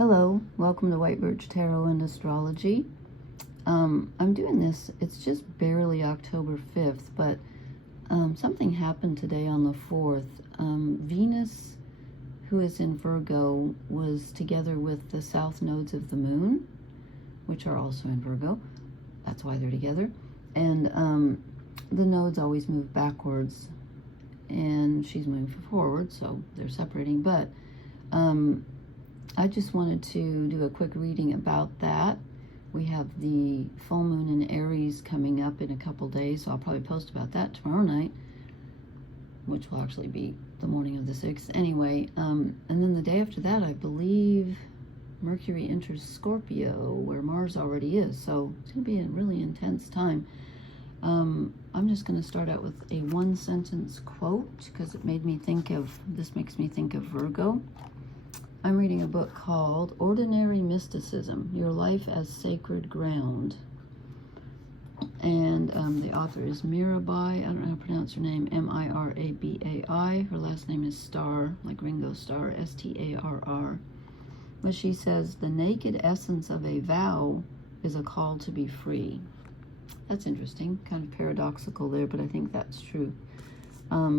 Hello, welcome to White Birch Tarot and Astrology. I'm doing this, it's just barely October 5th, but something happened today on the 4th. Venus, who is in Virgo, was together with the south nodes of the moon, which are also in Virgo. That's why they're together. And the nodes always move backwards, and she's moving forward, so they're separating. But I just wanted to do a quick reading about that. We have the full moon in Aries coming up in a couple days, so I'll probably post about that tomorrow night, which will actually be the morning of the 6th. Anyway, and then the day after that, I believe Mercury enters Scorpio, where Mars already is, so it's going to be a really intense time. I'm just going to start out with a one-sentence quote, because it made me think of, this makes me think of Virgo. I'm reading a book called Ordinary Mysticism, Your Life as Sacred Ground. And the author is Mirabai. I don't know how to pronounce her name. M-I-R-A-B-A-I. Her last name is Starr, like Ringo Starr, S-T-A-R-R. But she says, the naked essence of a vow is a call to be free. That's interesting, kind of paradoxical there, but I think that's true.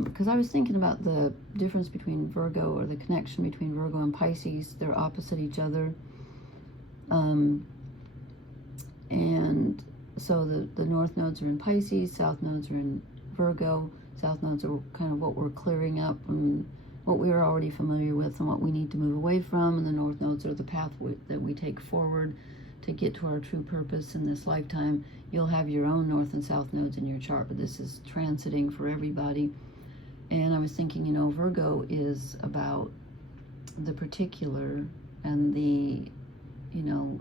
Because I was thinking about the difference between Virgo, or the connection between Virgo and Pisces. They're opposite each other. And so the north nodes are in Pisces, south nodes are in Virgo. South nodes are kind of what we're clearing up and what we are already familiar with and what we need to move away from. And the north nodes are the path that we take forward to get to our true purpose in this lifetime. You'll have your own north and south nodes in your chart, but this is transiting for everybody. And I was thinking, you know, Virgo is about the particular and the, you know,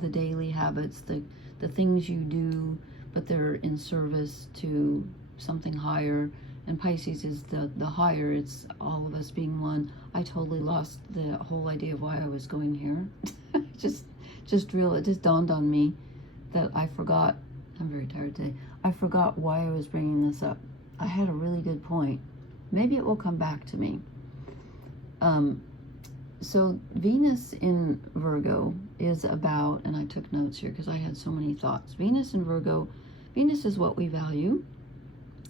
the daily habits, the things you do, but they're in service to something higher. And Pisces is the higher. It's all of us being one. I totally lost the whole idea of why I was going here. It just dawned on me that I forgot. I'm very tired today. I forgot why I was bringing this up. I had a really good point. Maybe it will come back to me. So Venus in Virgo is about, and I took notes here because I had so many thoughts. Venus in Virgo, Venus is what we value.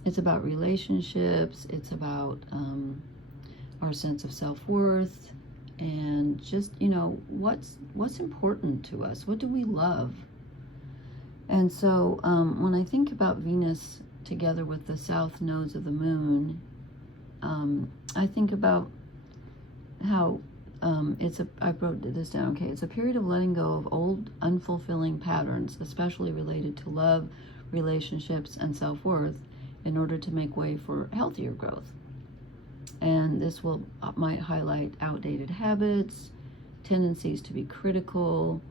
It's about relationships. It's about our sense of self-worth, and just, you know, what's important to us. What do we love? And so when I think about Venus together with the south nodes of the moon, I think about how I wrote this down. Okay, it's a period of letting go of old, unfulfilling patterns, especially related to love, relationships, and self-worth, in order to make way for healthier growth. And this might highlight outdated habits, tendencies to be critical.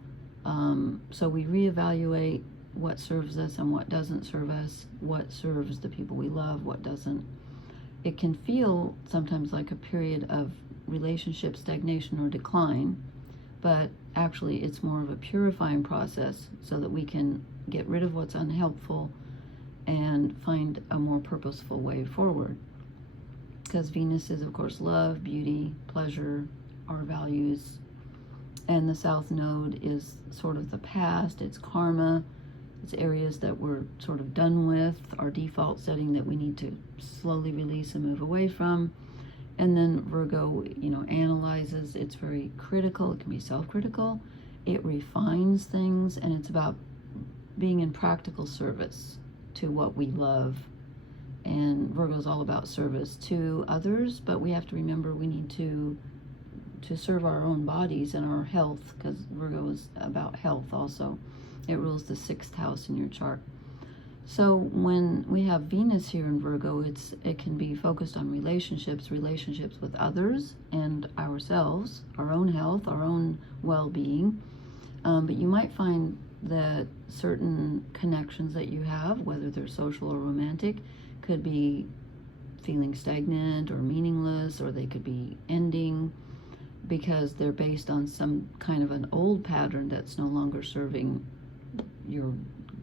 So we reevaluate what serves us and what doesn't serve us, what serves the people we love, what doesn't. It can feel sometimes like a period of relationship stagnation or decline, but actually it's more of a purifying process so that we can get rid of what's unhelpful and find a more purposeful way forward. Because Venus is, of course, love, beauty, pleasure, our values. And the south node is sort of the past, it's karma, it's areas that we're sort of done with, our default setting that we need to slowly release and move away from. And then Virgo, you know, analyzes. It's very critical. It can be self-critical. It refines things, and it's about being in practical service to what we love. And Virgo is all about service to others, but we have to remember we need to serve our own bodies and our health, because Virgo is about health also. It rules the 6th house in your chart. So when we have Venus here in Virgo, it can be focused on relationships with others and ourselves, our own health, our own well-being. But you might find that certain connections that you have, whether they're social or romantic, could be feeling stagnant or meaningless, or they could be ending because they're based on some kind of an old pattern that's no longer serving your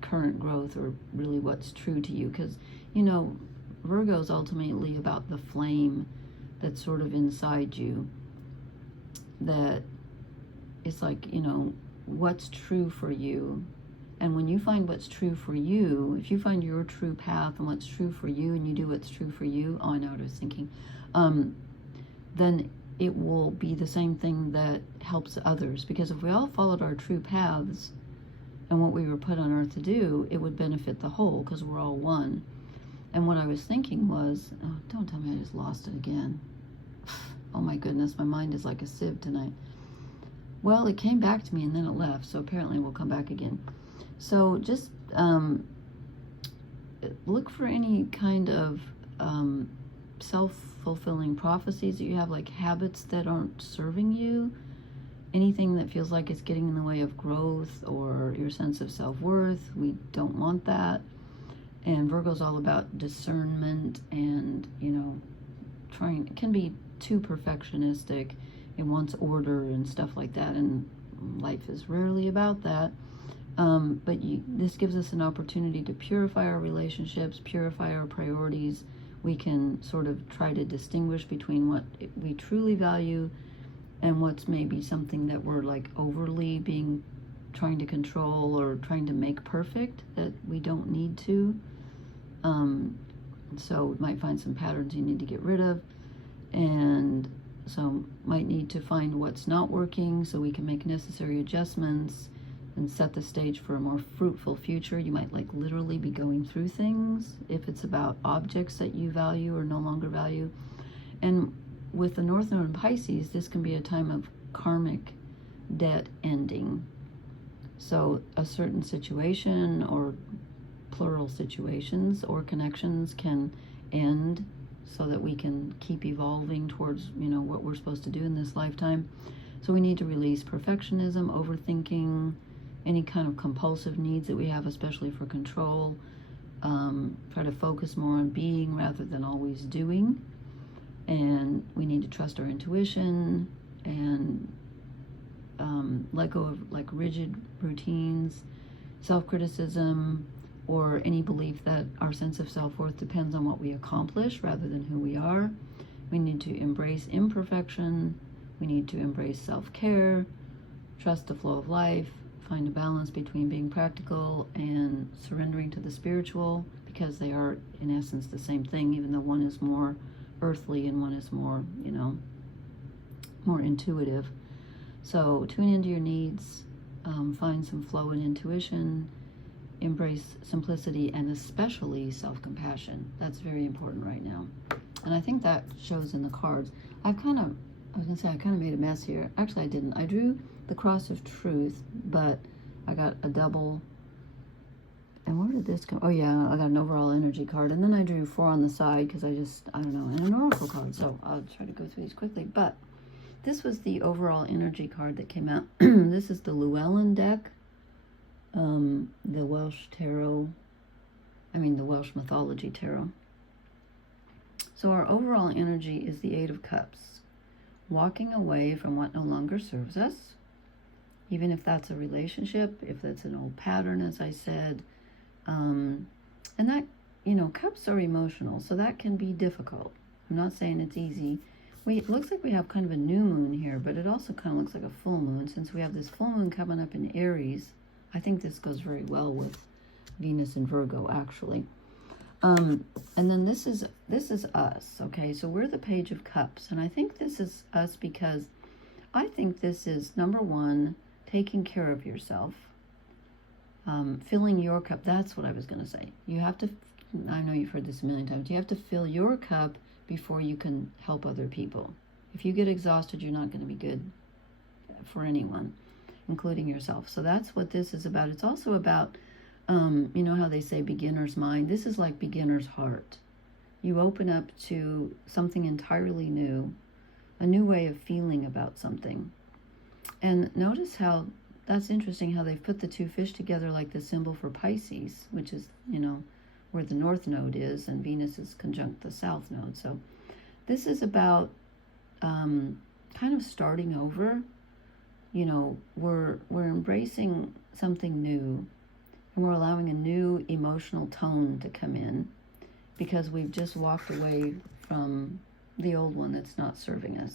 current growth or really what's true to you. Because, you know, Virgo is ultimately about the flame that's sort of inside you, that it's like, you know, what's true for you. And when you find what's true for you, if you find your true path and what's true for you, and you do what's true for you, oh, I know what I was thinking, then it will be the same thing that helps others. Because if we all followed our true paths and what we were put on earth to do, it would benefit the whole, because we're all one. And what I was thinking was, oh, don't tell me I just lost it again. Oh my goodness, my mind is like a sieve tonight. Well, it came back to me and then it left, so apparently it will come back again. So just look for any kind of self-fulfilling prophecies that you have, like habits that aren't serving you, anything that feels like it's getting in the way of growth or your sense of self-worth. We don't want that. And Virgo's all about discernment and, you know, it can be too perfectionistic. It wants order and stuff like that, and life is rarely about that. But this gives us an opportunity to purify our relationships, purify our priorities. We can sort of try to distinguish between what we truly value and what's maybe something that we're like overly trying to control or trying to make perfect that we don't need to. So we might find some patterns you need to get rid of, and so might need to find what's not working so we can make necessary adjustments and set the stage for a more fruitful future. You might like literally be going through things if it's about objects that you value or no longer value. And with the North Node in Pisces, this can be a time of karmic debt ending. So a certain situation or plural situations or connections can end so that we can keep evolving towards, you know, what we're supposed to do in this lifetime. So we need to release perfectionism, overthinking, any kind of compulsive needs that we have, especially for control. Try to focus more on being rather than always doing. And we need to trust our intuition and let go of like rigid routines, self-criticism, or any belief that our sense of self-worth depends on what we accomplish rather than who we are. We need to embrace imperfection. We need to embrace self-care, trust the flow of life, find a balance between being practical and surrendering to the spiritual, because they are in essence the same thing, even though one is more earthly and one is more, you know, more intuitive. So tune into your needs, find some flow and intuition, embrace simplicity, and especially self-compassion. That's very important right now. And I think that shows in the cards. I kind of made a mess here. Actually, I didn't. I drew the cross of truth, but I got a double. And where did this go? Oh yeah, I got an overall energy card. And then I drew 4 on the side because I don't know, and an oracle card. So I'll try to go through these quickly. But this was the overall energy card that came out. This is the Llewellyn deck. The Welsh the Welsh mythology tarot. So our overall energy is the 8 of Cups. Walking away from what no longer serves us, even if that's a relationship, if that's an old pattern, as I said. And that, you know, cups are emotional, so that can be difficult. I'm not saying it's easy. It looks like we have kind of a new moon here, but it also kind of looks like a full moon. Since we have this full moon coming up in Aries, I think this goes very well with Venus and Virgo, actually. And then this is us, okay? So we're the Page of Cups, and I think this is us because I think this is, number one, taking care of yourself, filling your cup. That's what I was going to say. You have to, I know you've heard this a million times, you have to fill your cup before you can help other people. If you get exhausted, you're not going to be good for anyone, including yourself. So that's what this is about. It's also about, you know how they say beginner's mind? This is like beginner's heart. You open up to something entirely new, a new way of feeling about something. And notice how, that's interesting how they've put the 2 fish together like the symbol for Pisces, which is, you know, where the North Node is, and Venus is conjunct the South Node. So this is about kind of starting over. You know, we're embracing something new, and we're allowing a new emotional tone to come in because we've just walked away from the old one that's not serving us.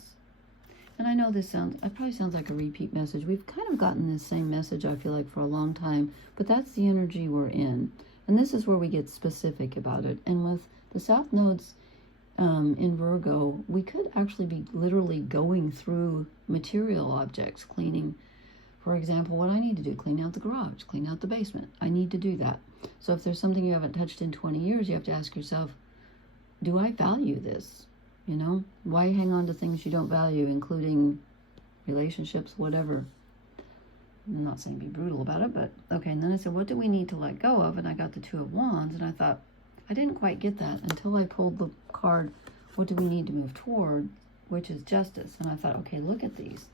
And I know it probably sounds like a repeat message. We've kind of gotten this same message, I feel like, for a long time, but that's the energy we're in. And this is where we get specific about it. And with the South Nodes in Virgo, we could actually be literally going through material objects, cleaning, for example, what I need to do, clean out the garage, clean out the basement. I need to do that. So if there's something you haven't touched in 20 years, you have to ask yourself, do I value this? You know, why hang on to things you don't value, including relationships, whatever? I'm not saying be brutal about it, but okay. And then I said, what do we need to let go of? And I got the Two of Wands, and I thought, I didn't quite get that until I pulled the card, what do we need to move toward, which is Justice. And I thought, okay, look at these.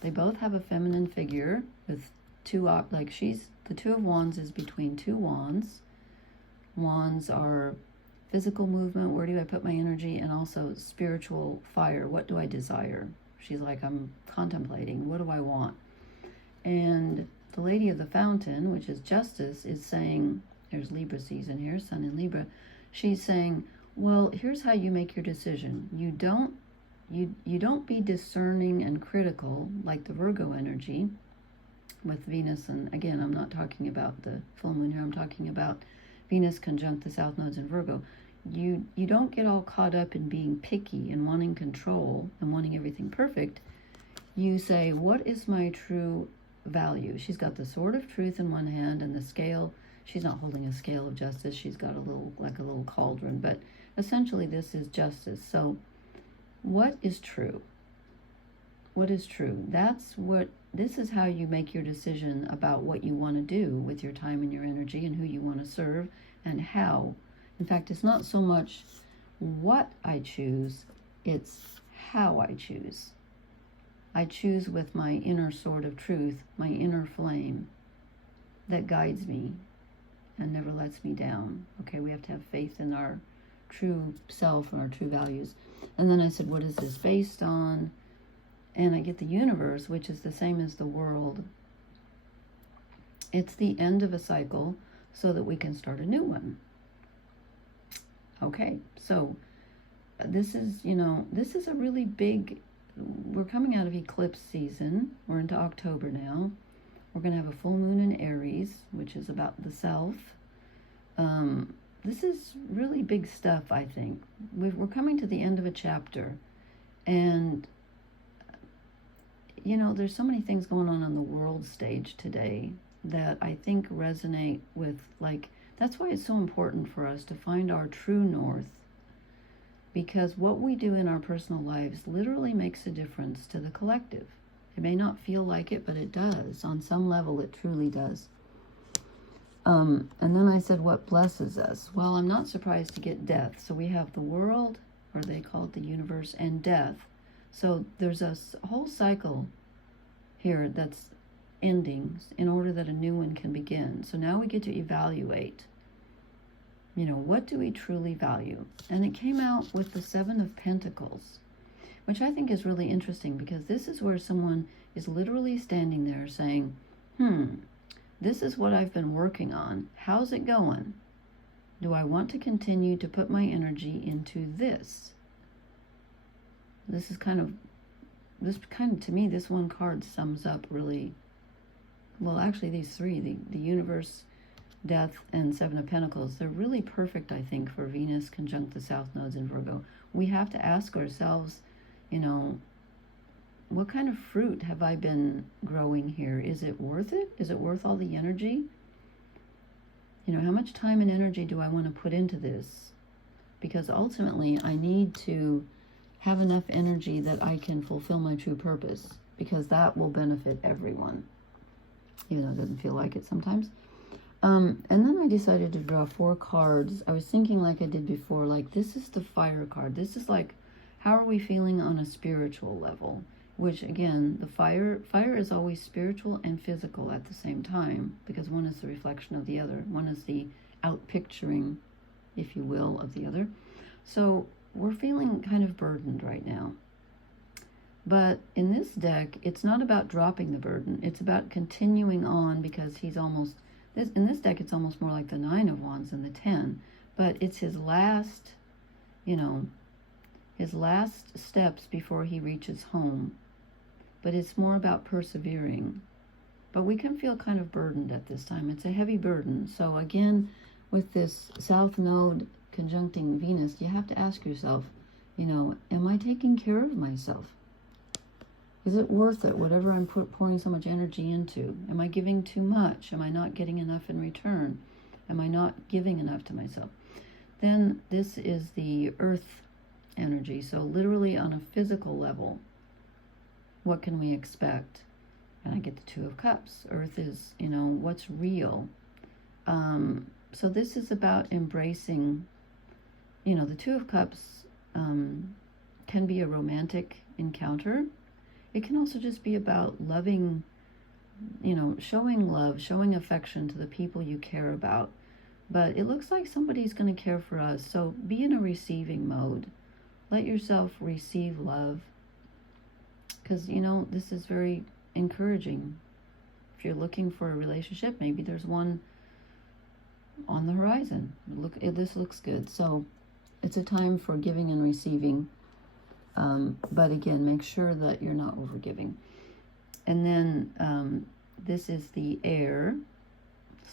They both have a feminine figure with the Two of Wands is between two wands. Wands are physical movement, where do I put my energy, and also spiritual fire, what do I desire? She's like, I'm contemplating, what do I want? And the Lady of the Fountain, which is Justice, is saying, there's Libra season here, Sun in Libra, she's saying, well, here's how you make your decision. You don't be discerning and critical like the Virgo energy with Venus, and again, I'm not talking about the full moon here, I'm talking about Venus conjunct the South Nodes in Virgo. You don't get all caught up in being picky and wanting control and wanting everything perfect. You say, what is my true value? She's got the sword of truth in one hand and the scale. She's not holding a scale of justice. She's got a little cauldron, but essentially this is justice. So what is true? What is true? This is how you make your decision about what you want to do with your time and your energy and who you want to serve and how. In fact, it's not so much what I choose, it's how I choose. I choose with my inner sword of truth, my inner flame that guides me and never lets me down. Okay, we have to have faith in our true self and our true values. And then I said, what is this based on? And I get the universe, which is the same as the world. It's the end of a cycle so that we can start a new one. Okay, so this is a really big, we're coming out of eclipse season. We're into October now. We're going to have a full moon in Aries, which is about the self. This is really big stuff, I think. We're coming to the end of a chapter. And, there's so many things going on the world stage today that I think resonate with, that's why it's so important for us to find our true north, because what we do in our personal lives literally makes a difference to the collective. It may not feel like it, but it does. On some level, it truly does. And then I said, what blesses us? Well, I'm not surprised to get death. So we have the world, or they call it the universe, and death. So there's a whole cycle here that's ending in order that a new one can begin. So now we get to evaluate, what do we truly value? And it came out with the Seven of Pentacles, which I think is really interesting, because this is where someone is literally standing there saying, this is what I've been working on. How's it going? Do I want to continue to put my energy into this? This kind of, to me, this one card sums up really, well, actually these three, the universe, death, and Seven of Pentacles, they're really perfect, I think, for Venus conjunct the South Nodes in Virgo. We have to ask ourselves, what kind of fruit have I been growing here? Is it worth it? Is it worth all the energy? How much time and energy do I want to put into this? Because ultimately, I need to have enough energy that I can fulfill my true purpose, because that will benefit everyone, even though it doesn't feel like it sometimes. And then I decided to draw 4 cards. I was thinking, like I did before, this is the fire card. This is how are we feeling on a spiritual level? Which, again, the fire is always spiritual and physical at the same time, because one is the reflection of the other. One is the outpicturing, if you will, of the other. So we're feeling kind of burdened right now. But in this deck, it's not about dropping the burden. It's about continuing on, because he's almost, in this deck, it's almost more like the 9 of Wands than the 10. But it's his last, his last steps before he reaches home. but it's more about persevering. But we can feel kind of burdened at this time. It's a heavy burden. So again, with this South Node conjuncting Venus, you have to ask yourself, am I taking care of myself? Is it worth it, whatever I'm pouring so much energy into? Am I giving too much? Am I not getting enough in return? Am I not giving enough to myself? Then this is the earth energy. So literally on a physical level, what can we expect? And I get the Two of Cups. Earth is, what's real. So this is about embracing, the Two of Cups can be a romantic encounter. It can also just be about loving, showing love, showing affection to the people you care about. But it looks like somebody's going to care for us. So be in a receiving mode. Let yourself receive love. Because, this is very encouraging. If you're looking for a relationship, maybe there's one on the horizon. This looks good. So it's a time for giving and receiving. But again, make sure that you're not overgiving. And then this is the air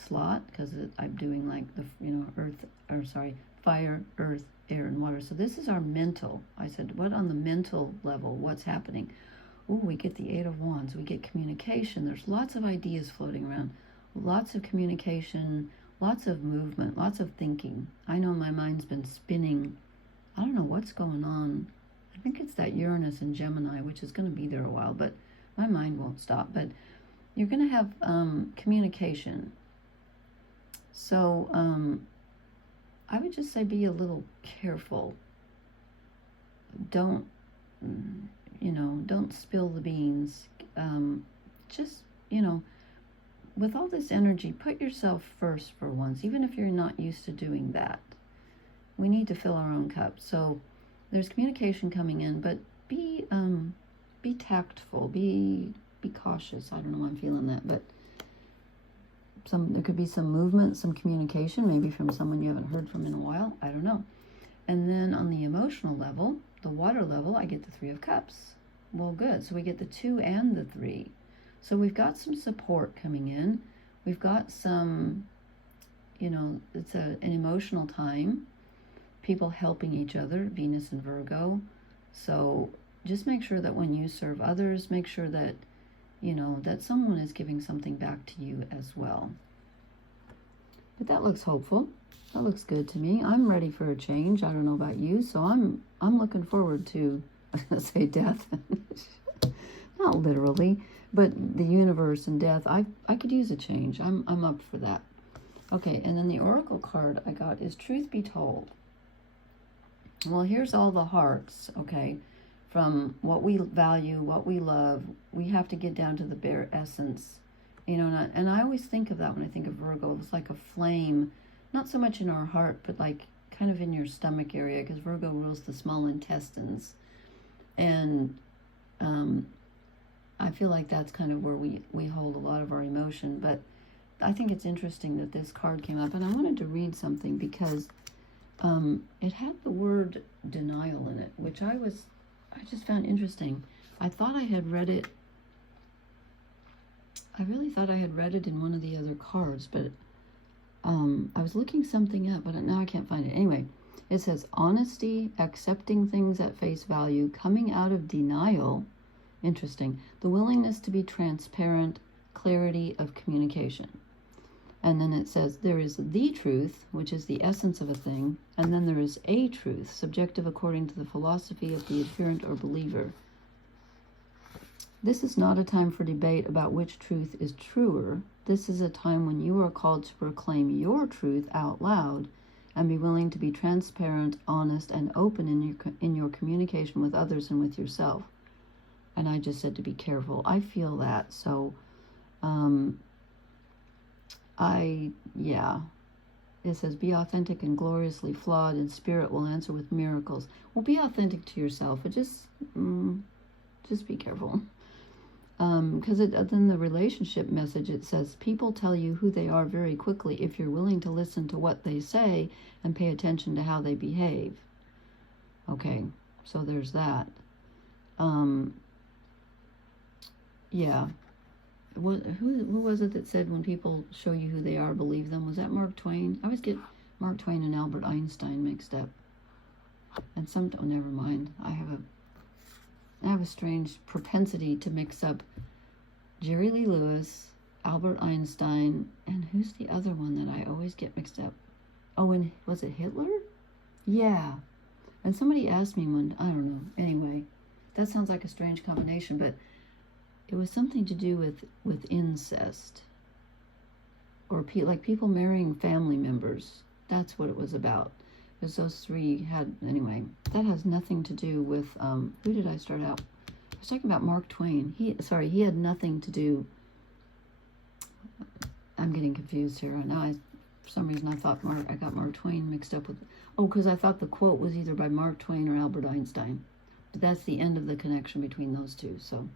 slot, because I'm doing like the, fire, earth, air, and water. So this is our mental. I said, what on the mental level, what's happening? Ooh, we get the Eight of Wands. We get communication. There's lots of ideas floating around. Lots of communication, lots of movement, lots of thinking. I know my mind's been spinning. I don't know what's going on. I think it's that Uranus in Gemini, which is going to be there a while, but my mind won't stop. But you're going to have communication. So I would just say be a little careful. Don't spill the beans. Just, with all this energy, put yourself first for once, even if you're not used to doing that. We need to fill our own cup. So there's communication coming in, but be tactful, be cautious. I don't know why I'm feeling that, but there could be some movement, some communication, maybe from someone you haven't heard from in a while. I don't know. And then on the emotional level, the water level, I get the Three of Cups. Well, good. So we get the 2 and the 3. So we've got some support coming in. We've got some, it's an emotional time. People helping each other, Venus and Virgo. So just make sure that when you serve others, make sure that, that someone is giving something back to you as well. But that looks hopeful. That looks good to me. I'm ready for a change. I don't know about you, so I'm looking forward to, I was going to say death. Not literally, but the universe and death. I could use a change. I'm up for that. Okay, and then the oracle card I got is Truth Be Told. Well, here's all the hearts, okay, from what we value, what we love. We have to get down to the bare essence, and I always think of that when I think of Virgo. It's like a flame, not so much in our heart, but like kind of in your stomach area, because Virgo rules the small intestines. And I feel like that's kind of where we hold a lot of our emotion. But I think it's interesting that this card came up, and I wanted to read something because it had the word denial in it, which I just found interesting. I thought I had read it. I really thought I had read it in one of the other cards, but I was looking something up, but now I can't find it. Anyway, it says honesty, accepting things at face value, coming out of denial. Interesting. The willingness to be transparent, clarity of communication. And then it says there is the truth, which is the essence of a thing, and then there is a truth, subjective according to the philosophy of the adherent or believer. This is not a time for debate about which truth is truer. This is a time when you are called to proclaim your truth out loud and be willing to be transparent, honest, and open in your communication with others and with yourself. And I just said to be careful. I feel that. So, it says, be authentic and gloriously flawed, and spirit will answer with miracles. Well, be authentic to yourself, but just be careful. Because in the relationship message, it says, people tell you who they are very quickly if you're willing to listen to what they say and pay attention to how they behave. Okay, so there's that. Yeah. Who was it that said when people show you who they are, believe them? Was that Mark Twain? I always get Mark Twain and Albert Einstein mixed up. And oh, never mind. I have a strange propensity to mix up Jerry Lee Lewis, Albert Einstein, and who's the other one that I always get mixed up? Oh, and was it Hitler? Yeah. And somebody asked me one, I don't know. Anyway, that sounds like a strange combination, but it was something to do with incest. Or like people marrying family members. That's what it was about. Because those three had, anyway, that has nothing to do with, who did I start out? I was talking about Mark Twain. He had nothing to do, I'm getting confused here. Now for some reason I got Mark Twain mixed up with, because I thought the quote was either by Mark Twain or Albert Einstein. But that's the end of the connection between those two, so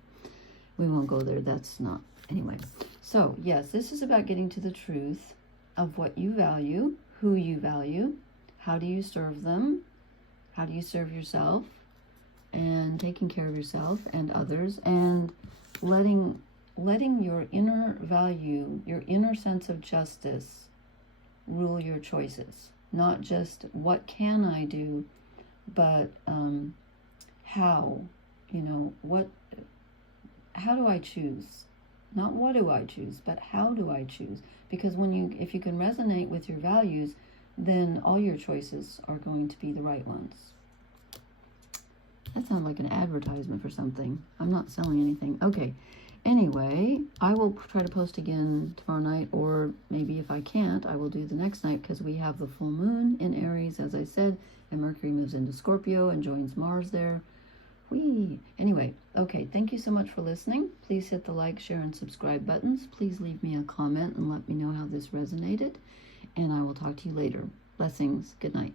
we won't go there. That's not, anyway. So, yes, this is about getting to the truth of what you value, who you value, how do you serve them, how do you serve yourself, and taking care of yourself and others, and letting your inner value, your inner sense of justice rule your choices. Not just what can I do, but how, how do I choose? Not what do I choose, but how do I choose? Because if you can resonate with your values, then all your choices are going to be the right ones. That sounds like an advertisement for something. I'm not selling anything. Okay. Anyway, I will try to post again tomorrow night, or maybe if I can't, I will do the next night, because we have the full moon in Aries, as I said, and Mercury moves into Scorpio and joins Mars there. Anyway, okay, thank you so much for listening. Please hit the like, share, and subscribe buttons. Please leave me a comment and let me know how this resonated, and I will talk to you later. Blessings. Good night.